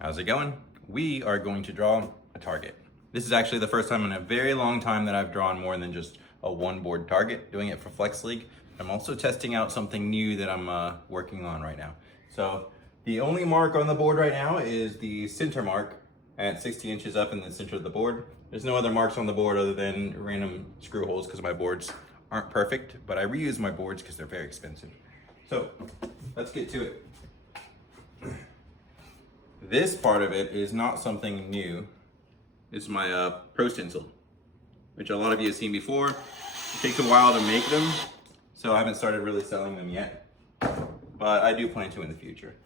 How's it going? We are going to draw a target. This is actually the first time in a very long time that I've drawn more than just a one board target, doing it for Flex League. I'm also testing out something new that I'm working on right now. So the only mark on the board right now is the center mark at 60 inches up in the center of the board. There's no other marks on the board other than random screw holes because my boards aren't perfect, but I reuse my boards because they're very expensive. So let's get to it. This part of it is not something new. It's my pro stencil, which a lot of you have seen before. It takes a while to make them, so I haven't started really selling them yet, but I do plan to in the future.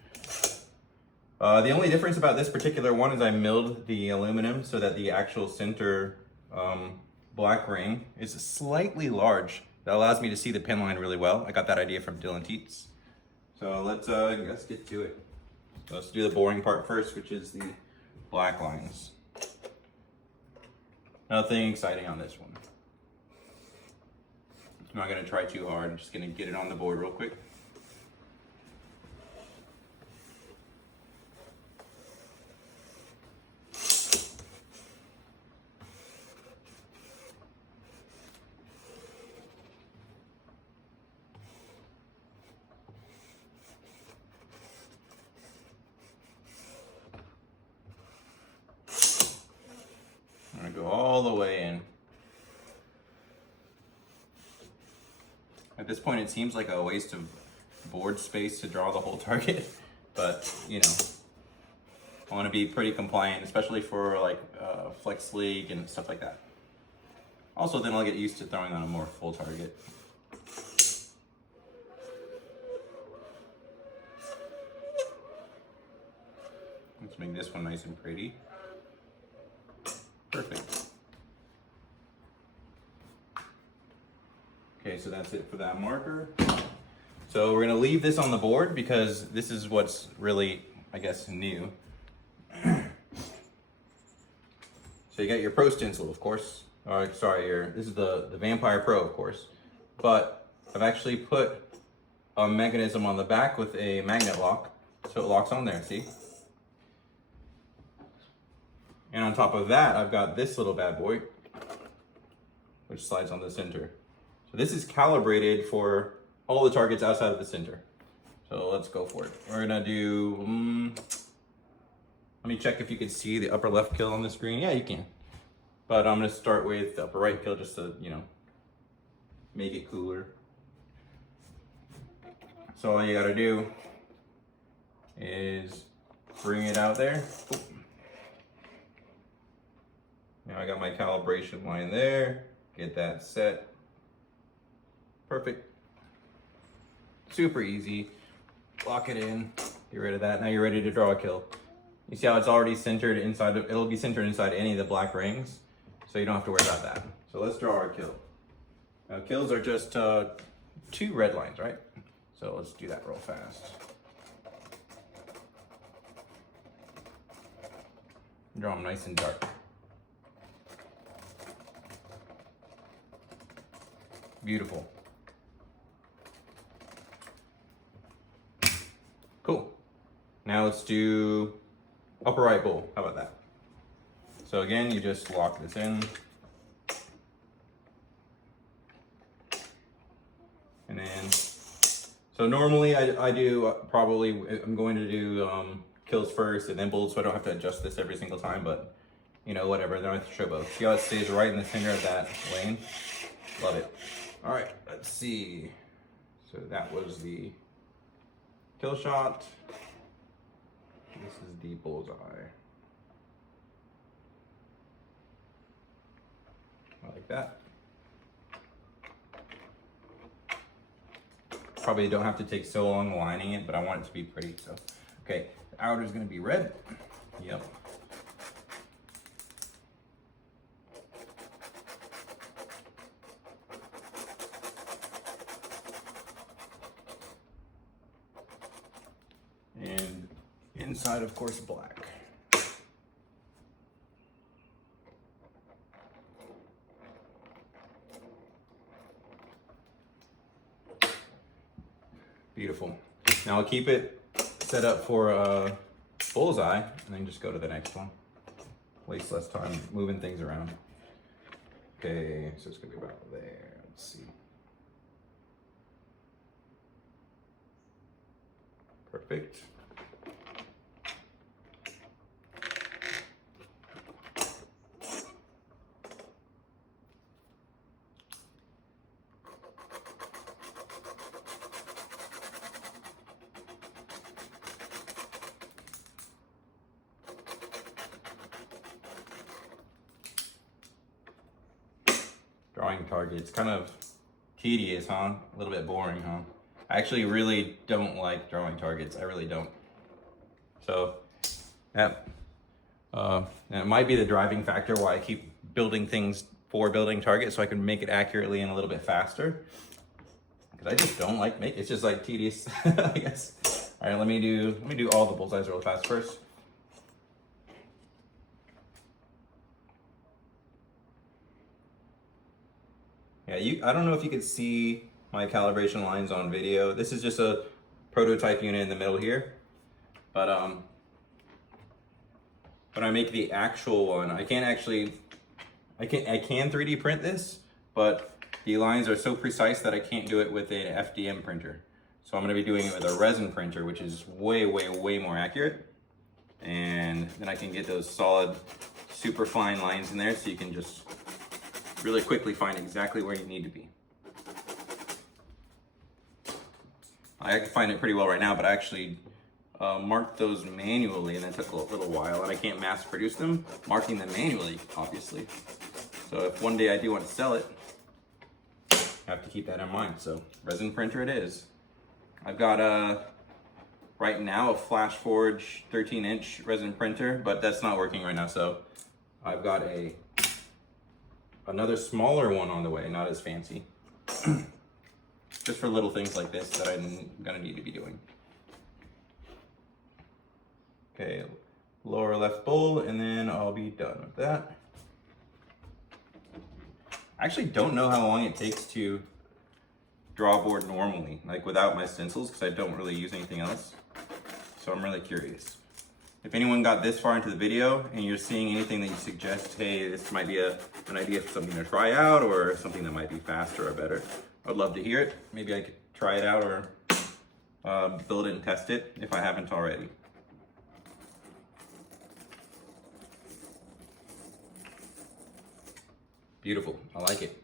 The only difference about this particular one is I milled the aluminum so that the actual center black ring is slightly large. That allows me to see the pin line really well. I got that idea from Dylan Teets. So let's get to it. Let's do the boring part first, which is the black lines. Nothing exciting on this one. I'm not gonna try too hard. I'm just gonna get it on the board real quick. I'm gonna go all the way in. At this point, it seems like a waste of board space to draw the whole target, but you know, I want to be pretty compliant, especially for like Flex League and stuff like that. Also, then I'll get used to throwing on a more full target. Let's make this one nice and pretty. Perfect. Okay, so that's it for that marker. So we're gonna leave this on the board because this is what's really, I guess, new. So you got your Pro stencil, of course. Or sorry, this is the Vampire Pro, of course. But I've actually put a mechanism on the back with a magnet lock, so it locks on there, see? And on top of that, I've got this little bad boy, which slides on the center. So this is calibrated for all the targets outside of the center. So let's go for it. We're gonna do, let me check if you can see the upper left kill on the screen. Yeah, you can. But I'm gonna start with the upper right kill just to, you know, make it cooler. So all you gotta do is bring it out there. Ooh. Now I got my calibration line there. Get that set. Perfect. Super easy. Lock it in. Get rid of that. Now you're ready to draw a kill. You see how it's already centered inside of, it'll be centered inside any of the black rings, so you don't have to worry about that. So let's draw our kill. Now kills are just 2 red lines, right? So let's do that real fast. Draw them nice and dark. Beautiful. Cool. Now let's do upper right bowl. How about that? So again, you just lock this in. And then, so normally I do probably, I'm going to do kills first and then bullets, so I don't have to adjust this every single time, but you know, whatever, then I have to show both. See how it stays right in the center of that lane? Love it. All right, let's see. So that was the kill shot. This is the bullseye. I like that. Probably don't have to take so long lining it, but I want it to be pretty, so. Okay, the outer is gonna be red. Yep. And inside, of course, black. Beautiful. Now I'll keep it set up for bullseye, and then just go to the next one. Waste less time moving things around. Okay, so it's gonna be about there. Let's see. Perfect. Drawing targets, kind of tedious, huh? A little bit boring, huh? I actually really don't like drawing targets. I really don't. So that it might be the driving factor why I keep building things for building targets so I can make it accurately and a little bit faster. Because I just don't like it's just like tedious, I guess. All right, let me do all the bullseyes real fast first. Yeah, I don't know if you could see my calibration lines on video. This is just a prototype unit in the middle here. But when I make the actual one, I can 3D print this, but the lines are so precise that I can't do it with an FDM printer. So I'm gonna be doing it with a resin printer, which is way, way, way more accurate. And then I can get those solid, super fine lines in there so you can just really quickly find exactly where you need to be. I can find it pretty well right now, but I actually marked those manually, and it took a little while, and I can't mass produce them, marking them manually, obviously. So if one day I do want to sell it, I have to keep that in mind. So resin printer it is. I've got right now a Flash Forge 13-inch resin printer, but that's not working right now. So I've got another smaller one on the way, not as fancy. Just for little things like this that I'm gonna need to be doing. Okay, lower left bowl, and then I'll be done with that. I actually don't know how long it takes to draw board normally, like without my stencils, because I don't really use anything else. So I'm really curious. If anyone got this far into the video and you're seeing anything that you suggest, hey, this might be an idea for something to try out or something that might be faster or better, I'd love to hear it. Maybe I could try it out or build it and test it if I haven't already. Beautiful, I like it.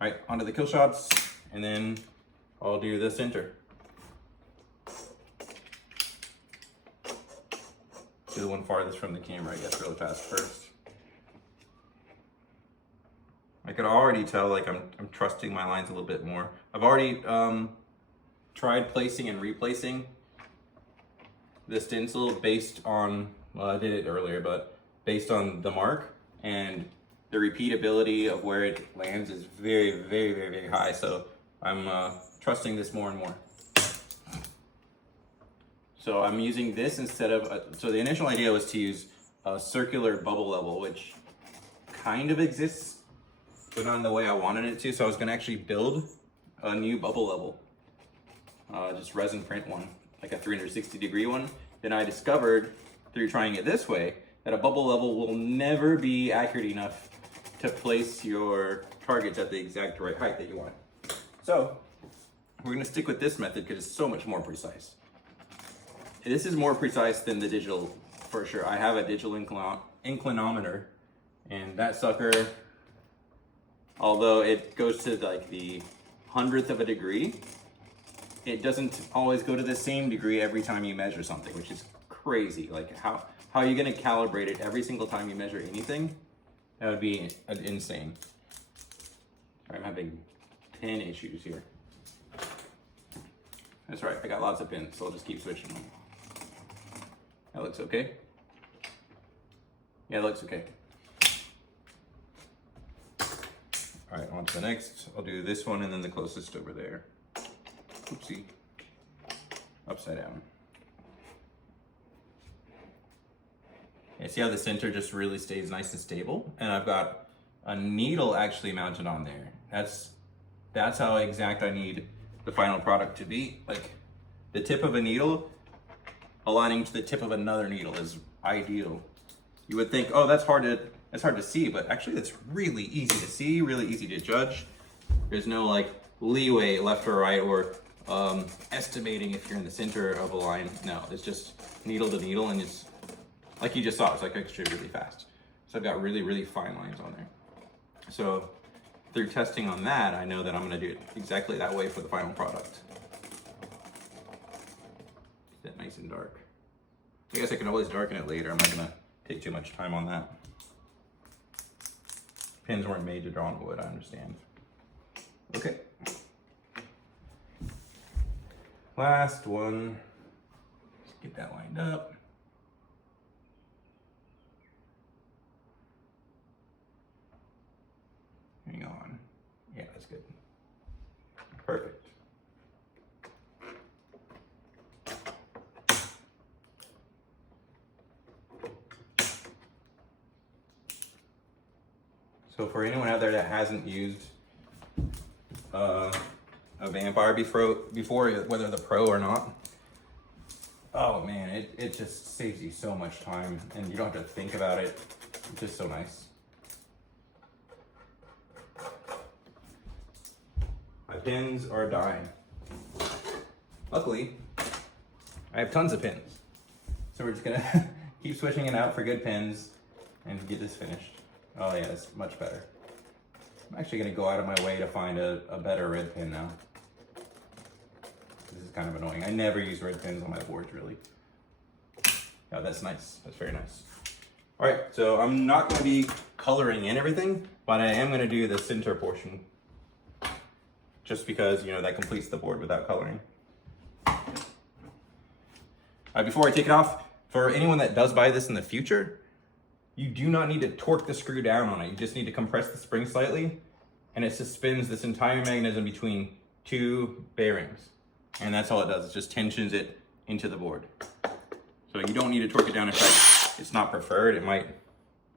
All right, onto the kill shots, and then I'll do the center. Do the one farthest from the camera, I guess, really fast first. I could already tell, like, I'm trusting my lines a little bit more. I've already tried placing and replacing the stencil based on, well, I did it earlier, but based on the mark, and the repeatability of where it lands is very, very, very, very high. So I'm trusting this more and more. So I'm using this instead of, so the initial idea was to use a circular bubble level, which kind of exists, but not in the way I wanted it to. So I was gonna actually build a new bubble level, just resin print one, like a 360-degree one. Then I discovered through trying it this way that a bubble level will never be accurate enough to place your targets at the exact right height that you want. So we're gonna stick with this method because it's so much more precise. This is more precise than the digital, for sure. I have a digital inclinometer, and that sucker, although it goes to like the 100th of a degree, it doesn't always go to the same degree every time you measure something, which is crazy. Like how are you gonna calibrate it every single time you measure anything? That would be insane. I'm having pin issues here. That's right, I got lots of pins, so I'll just keep switching them. That looks okay. Yeah, it looks okay. All right, on to the next. I'll do this one and then the closest over there. Oopsie. Upside down. Yeah, see how the center just really stays nice and stable? And I've got a needle actually mounted on there. That's how exact I need the final product to be. Like the tip of a needle aligning to the tip of another needle is ideal. You would think, oh, that's hard to see, but actually it's really easy to see, really easy to judge. There's no like leeway left or right or estimating if you're in the center of a line. No, it's just needle to needle, and it's like you just saw, it's like actually really fast. So I've got really, really fine lines on there. So through testing on that, I know that I'm gonna do it exactly that way for the final product. Get that nice and dark. I guess I can always darken it later. I'm not gonna take too much time on that. Pins weren't made to draw on wood, I understand. Okay. Last one. Let's get that lined up. Hang on. Yeah, that's good. Perfect. So for anyone out there that hasn't used a Vampire before, whether the Pro or not, oh man, it just saves you so much time and you don't have to think about it. It's just so nice. My pins are dying. Luckily, I have tons of pins. So we're just gonna keep switching it out for good pins and get this finished. Oh yeah, it's much better. I'm actually gonna go out of my way to find a better red pin now. This is kind of annoying. I never use red pins on my boards, really. Yeah, that's nice. That's very nice. All right, so I'm not gonna be coloring in everything, but I am gonna do the center portion just because, you know, that completes the board without coloring. All right, before I take it off, for anyone that does buy this in the future, you do not need to torque the screw down on it. You just need to compress the spring slightly, and it suspends this entire mechanism between two bearings. And that's all it does. It just tensions it into the board. So you don't need to torque it down. In fact, it's not preferred. It might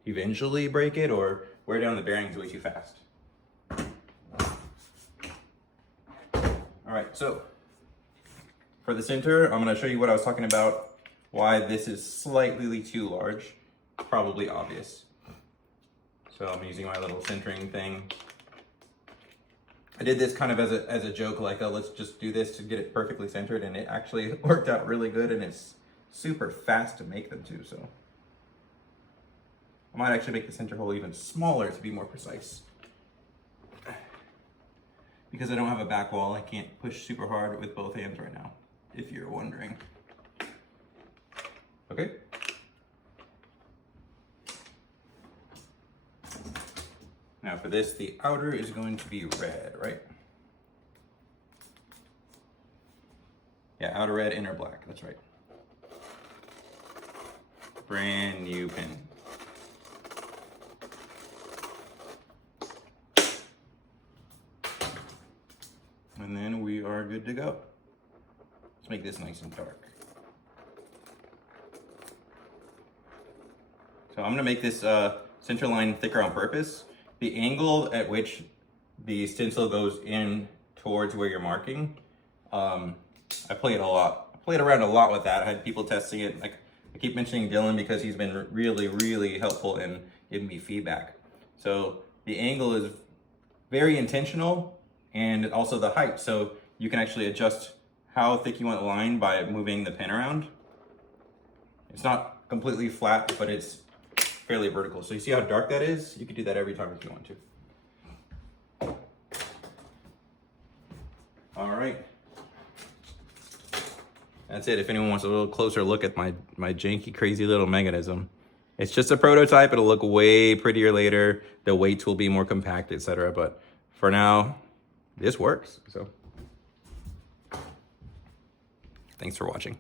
eventually break it or wear down the bearings way too fast. All right, so for the center, I'm gonna show you what I was talking about, why this is slightly too large. Probably obvious. So I'm using my little centering thing. I did this kind of as a joke, like, oh, let's just do this to get it perfectly centered, and it actually worked out really good, and it's super fast to make them too, so. I might actually make the center hole even smaller to be more precise. Because I don't have a back wall, I can't push super hard with both hands right now, if you're wondering. Okay. Now for this, the outer is going to be red, right? Yeah, outer red, inner black, that's right. Brand new pin. And then we are good to go. Let's make this nice and dark. So I'm gonna make this center line thicker on purpose. The angle at which the stencil goes in towards where you're marking, I played around a lot with that. I had people testing it. Like, I keep mentioning Dylan because he's been really, really helpful in giving me feedback. So the angle is very intentional, and also the height. So you can actually adjust how thick you want the line by moving the pen around. It's not completely flat, but it's fairly vertical. So you see how dark that is? You could do that every time if you want to. All right. That's it. If anyone wants a little closer look at my janky, crazy little mechanism. It's just a prototype. It'll look way prettier later. The weights will be more compact, etc. But for now, this works. So thanks for watching.